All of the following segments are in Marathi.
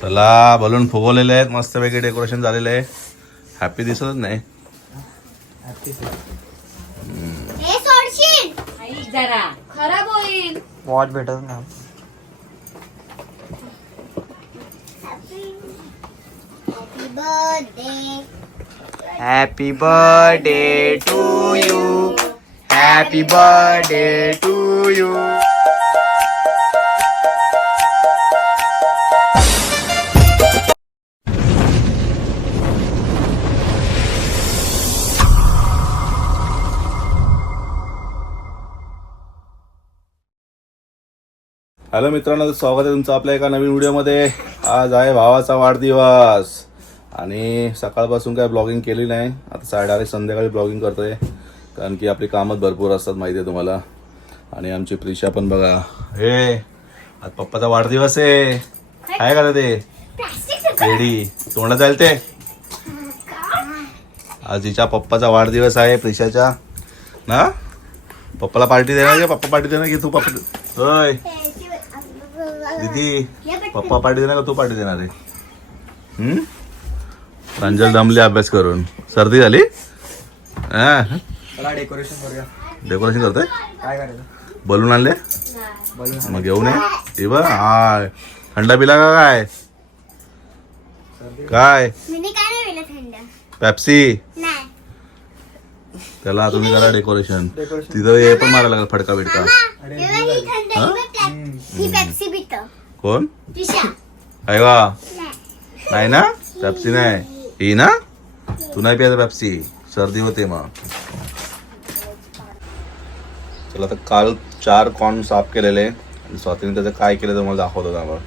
चला बलून फुगवलेले आहेत मस्तपैकी डेकोरेशन झालेलं आहे. हॅपी दिसतच नाही. हे सोडशील? जरा. खराब होईल. वॉच भेटत ना happy birthday happy birthday to you happy birthday to you hello मित्रांनो स्वागत आहे तुमचं आपल्या एका नवीन व्हिडिओमध्ये. आज आहे भावाचा वाढदिवस. आणि सकाळपासून काय ब्लॉगिंग केली नाही. आता साडे डायरेक्ट संध्याकाळी ब्लॉगिंग करतोय. कारण की आपली कामच भरपूर असतात माहिती आहे तुम्हाला. आणि आमची प्रिशा पण बघा. हे आज पप्पाचा वाढदिवस आहे. काय करा ते? रेडी. तोंडात जाईल ते? आज हिच्या पप्पाचा वाढदिवस आहे प्रिशाच्या ना? पप्पाला पार्टी देणार पप्पा पार्टी देणार की तू पप्पा होय. दीदी पप्पा पार्टी देणार का तू पार्टी देणार आहे? हम्म? प्रांजल दमले अभ्यास करून. सर्दी झाली? हा. डेकोरेशन करूया. डेकोरेशन करतोय? काय करायचं? बलून आणले? बलून मग घेऊन ये. हे बघ हा थंडा पिला का काय? काय? मी काय नाही पिलं थंड. पेप्सी नाही. त्याला तुम्ही करा डेकोरेशन. तिथं हे पण मारायला लागला फडका बिडका अरे हे पेप्सी पित कोण? आहे का नाही. ना? पेप्सी नाही. ही ना? तू नाही प्यायचं पेप्सी सर्दी होते मग. चला आता काल चार कॉर्न साफ केलेले. आणि स्वातीने त्याचं काय केलं तर मला दाखवतो त्यावर.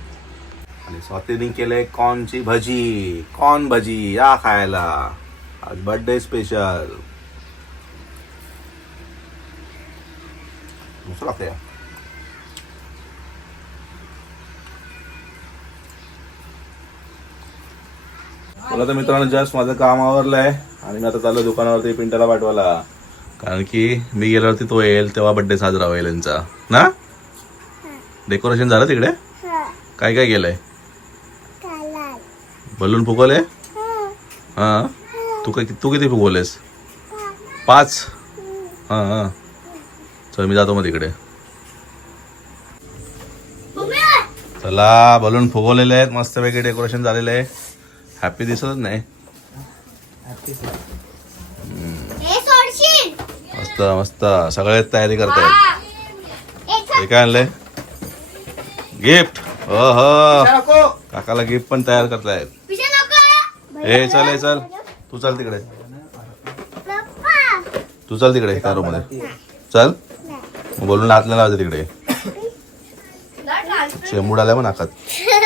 आणि स्वातीने केलंय कॉर्नची भजी. कॉर्न भजी. या खायला. आज बर्थडे स्पेशल मस्त लागते मला तर मित्रांनो जस्ट माझं काम आवरलं आहे आणि मी आता चाललो दुकानावरती पिंटाला पाठवायला. कारण की मी गेल्यावरती तो येईल तेव्हा बड्डे साजरा होईल यांचा. ना? डेकोरेशन झालं तिकडे? काय काय केलंय? बलून फुगवले? हां? तू काय तू किती फुगवलेस? पाच? हां हां. चल मी जातो मग तिकडे. चला बलून फुगवलेले आहेत. मस्तपैकी डेकोरेशन झालेलं आहे. हॅपी दिसतच नाही. हे मस्त मस्त. सगळे तयारी करतायत. एक हे काय आणलंय? गिफ्ट हो हो काकाला गिफ्ट पण तयार करतायत. ए चल ए चल. तू चल तिकडे. तू चल तिकडे त्या रूममध्ये. चल. बोलून नाही लावायचं तिकडे. चेंबूड आल्या मग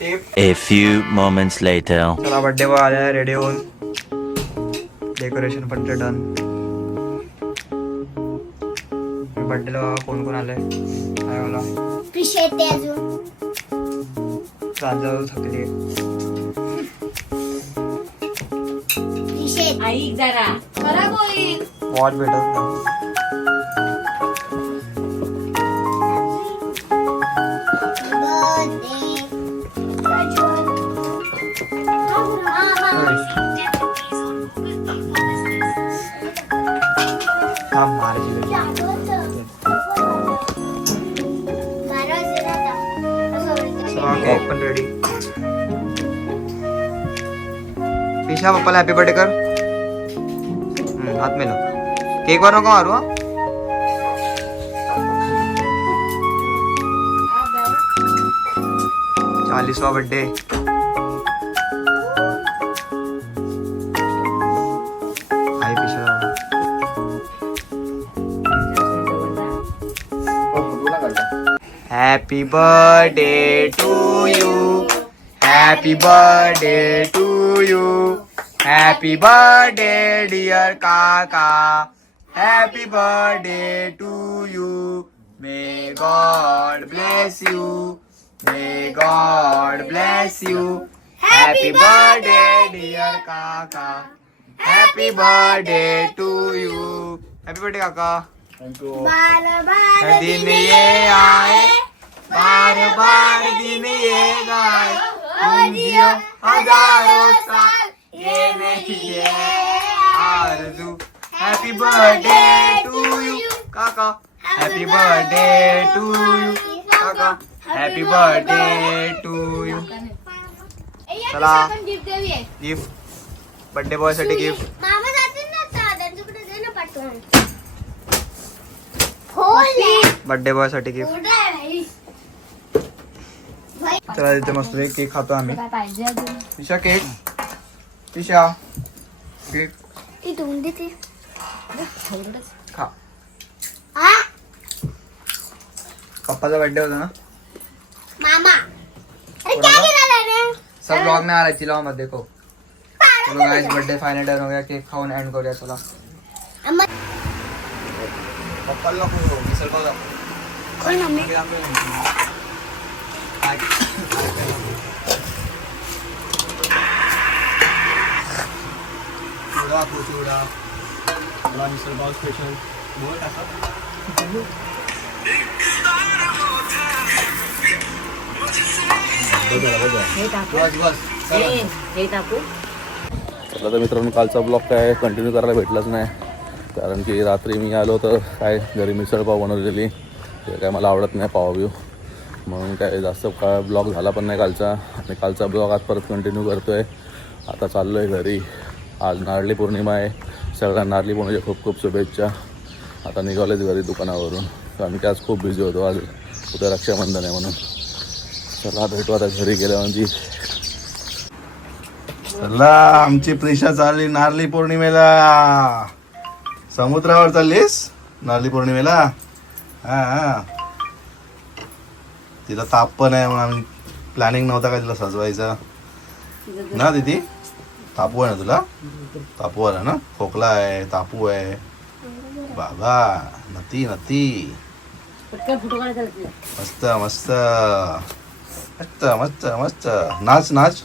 A few moments later. चला बर्थडे बॉय आल्या रेडी होऊन डेकोरेशन पण डन बर्थडेला कोण कोण आलंय. काय मला पिशा येते अजून. प्रांजल थकली. पिशा येते ऐक जरा. खराब होईल वॉच भेटत पण रेडी पिशा पप्पाला हॅपी बर्थडे कर हात मेलो केक वर नको मारू चालीसवा birthday happy birthday to you happy birthday to you happy birthday dear काका happy birthday to you may God bless you may God bless you happy birthday dear काका happy birthday to you happy birthday काका बार बार दिन ये आए। बार बार दिन ये और जियो हज़ारों साल ये मेरी है। आरज़ू हैप्पी बर्थडे टू यू काका हैप्पी बर्थडे टू यू काका हैप्पी बर्थडे टू यू चला. गिफ्ट बर्थडे बॉय साठी गिफ्ट मामा जातील ना त्यांच्याकडे दे ना पाठवून बर्थडे बॉय साठी गिफ्ट चला इथे मस्त एक केक खातो आम्ही. तिशा केक. तिशा केक. ती धुवून देते. खा. हा पप्पाचा बर्थडे होता ना? मामा. अरे क्या गिरा रे सब ब्लॉग में आ रहा है चिल्लाओ मत देखो. चलो गाइस बर्थडे फाइनल डन हो गया. केक खाऊन एंड करूया चला. अम्मा. पप्पाला नको दाखव. कोण मम्मी हे आम्ही- काय- काय केलं? चिवडा दाखव, मला चला, मिसळ पाव स्पेशल बोल टाका. टाकू बस बस हे टाकू चला तर मित्रांनो कालचा ब्लॉग काय कंटिन्यू करायला भेटलाच नाही. कारण की रात्री मी आलो तर काय घरी मिसळ पाव बनवलेली. ते काय मला आवडत नाही पाव म्हणून काय जास्त काळ ब्लॉग झाला पण नाही कालचा. आणि कालचा ब्लॉग आज परत कंटिन्यू करतो आहे आता चाललो आहे घरी. आज नारळी पौर्णिमा आहे. सगळ्या नारळी पौर्णिमेच्या खूप खूप शुभेच्छा. आता निघालेच घरी दुकानावरून. कारण की आज खूप बिझी होतो. आज उद्या रक्षाबंधन आहे म्हणून. चला भेटू आता घरी गेल्या म्हणजे चला आमची प्रिशा चालली नारळी पौर्णिमेला. समुद्रावर चाललीस? नारळी पौर्णिमेला? हा हा. तिला ताप पण आहे म्हणून आम्ही प्लॅनिंग नव्हता का तिला सजवायचा. ना दीदी? तापू आहे ना तुला? तापू आला ना? खोकला आहे तापू आहे. बाबा नती नती. मस्त मस्त. मस्त मस्त मस्त. नाच नाच.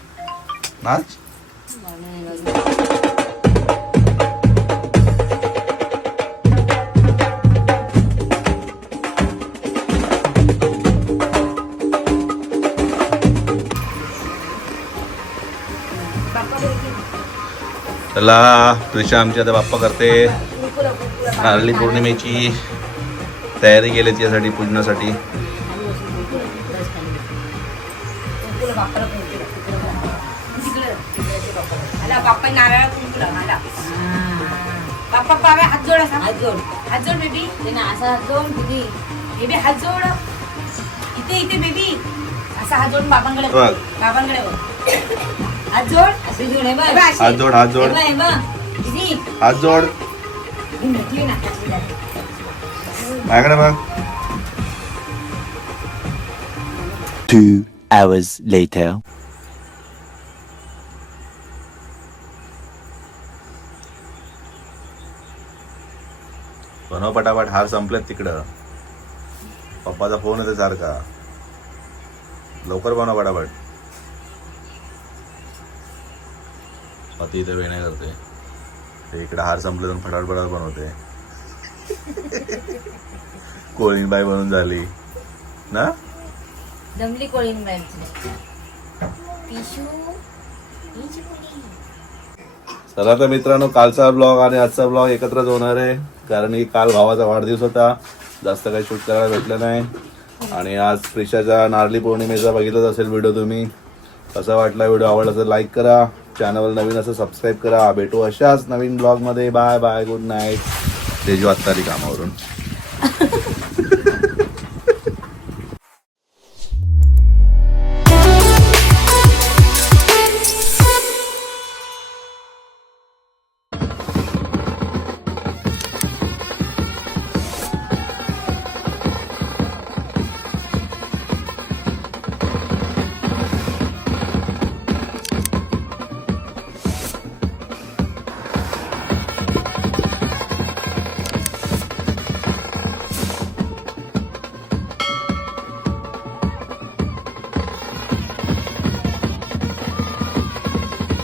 नाच. चला त्रिशा आमची आता बाप्पा करते. नारळी पौर्णिमेची तयारी केली त्यासाठी पूजनासाठी. इथे इथे बेबी असा हात जोड बाबांकडे. बाबांकडे. हात जोड असे जोड आहे हे बघ. बघ, अशी. हात जोड हात जोड हे बघ, बघ. दीदी, हात जोड नकली ना माझ्याकडे बघ. Two hours later. बनव पटापट हार संपलेत तिकडं. पप्पाचा फोन येतो सारखा. लवकर बनव पटापट. पती इथे वेण्या करते. ते इकडे हार संपले तर फटाफट फटाफट बनवते. कोळीबाई बनून झाली. ना? जमली पिशू चला तर मित्रांनो कालचा ब्लॉग आणि आजचा ब्लॉग एकत्रच होणार आहे. कारण की काल भावाचा वाढदिवस होता. जास्त काही शूट करायला भेटलं नाही. आणि आज प्रिशाच्या नारळी पौर्णिमेचा बघितलंच असेल व्हिडिओ तुम्ही. कसा वाटला व्हिडिओ आवडला तर लाईक करा. चॅनल नवीन असं सबस्क्राईब करा. भेटू अशाच नवीन ब्लॉगमध्ये bye bye good night Teju आत्ता कामावरून.